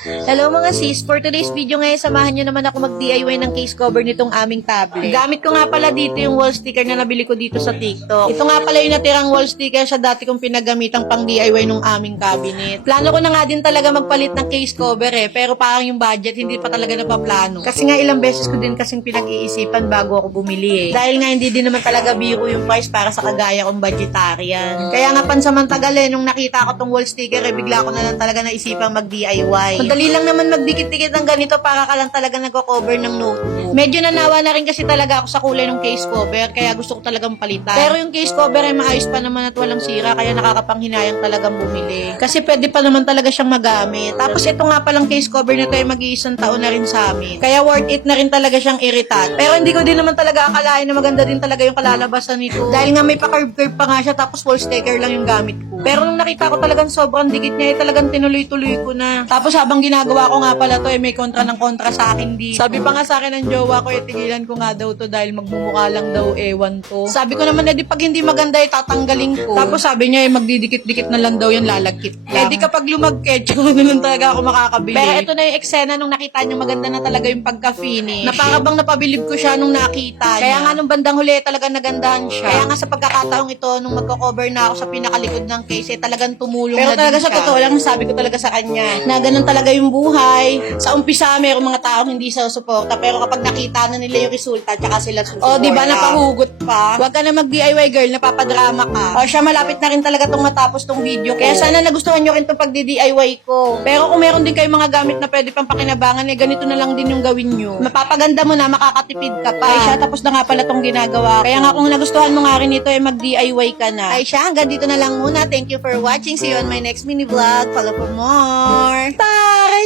Hello mga sis, for today's video ngayon, samahan nyo naman ako mag-DIY ng case cover nitong aming tablet. Gamit ko nga pala dito yung wall sticker na nabili ko dito sa TikTok. Ito nga pala yung natirang wall sticker sa dati kong pinagamitang pang DIY nung aming cabinet. Plano ko na nga din talaga magpalit ng case cover pero parang yung budget hindi pa talaga napaplano. Kasi nga ilang beses ko din kasing pinag-iisipan bago ako bumili Dahil nga hindi din naman talaga biro yung price para sa kagaya kong budgetarian. Kaya nga pansamantagal nung nakita ko tong wall sticker bigla ko na lang talaga naisipang mag-DIY. Madali lang naman magdikit-dikit ng ganito para ka lang talaga nagko-cover ng notebook. Medyo nanawa na rin kasi talaga ako sa kulay ng case cover kaya gusto ko talagang palitan. Pero yung case cover ay maayos pa naman at walang sira kaya nakakapanghinayang talagang bumili. Kasi pwede pa naman talaga siyang magamit. Tapos ito nga palang case cover na to ay mag-iisang taon na rin sa amin. Kaya worth it na rin talaga siyang iritat. Pero hindi ko din naman talaga akalain na maganda din talaga yung kalalabasan nito. Dahil nga may pa-curve-curve pa nga siya tapos wall sticker lang yung gamit ko. Pero nung nakita ko talagang sobrang dikit niya talagang tinuloy-tuloy ko na. Tapos habang ginagawa ko nga pala to may kontra ng kontra sa akin dito. Sabi pa nga sa akin ng jowa ko tigilan ko nga daw to dahil magmumukha lang daw ewan to. Sabi ko naman di pag hindi maganda tatanggalin ko. Tapos sabi niya magdidikit-dikit na lang daw yan lalagkit lang. Di kapag lumagkit na lang talaga ako makakabili. Pero ito na yung eksena nung nakita niyo maganda na talaga yung pagka-finish. Na para bang napabilib ko siya nung nakita niya. Kaya nga nung bandang huli talaga nagandahan siya. Kaya nga sa pagkakataong ito nung magko-cover na ako sa pinakalikod ng case talagang tumulong pero na talaga din siya. Sa totoo lang sabi ko talaga sa kanya na ganun talaga yung buhay. Sa umpisa mayroong mga taong hindi sa suporta pero kapag nakita na nila yung resulta tsaka sila susuporta. O di ba napahugot pa? Huwag ka na mag-DIY girl, napapadrama ka. O siya malapit na rin talaga tong matapos tong video ko. Kaya sana nagustuhan nyo rin tong pagdi-DIY ko. Pero kung meron din kayong mga gamit na pwede pang pakinabangan ganito na lang din yung gawin nyo. Mapapaganda mo na, makakatipid ka pa. Ay siya, tapos na nga pala tong ginagawa. Kaya nga kung nagustuhan mo nga rin ito mag-DIY ka na. Ay siya, hanggang dito na lang muna. Thank you for watching. See you on my next mini vlog. Follow for more. Tara!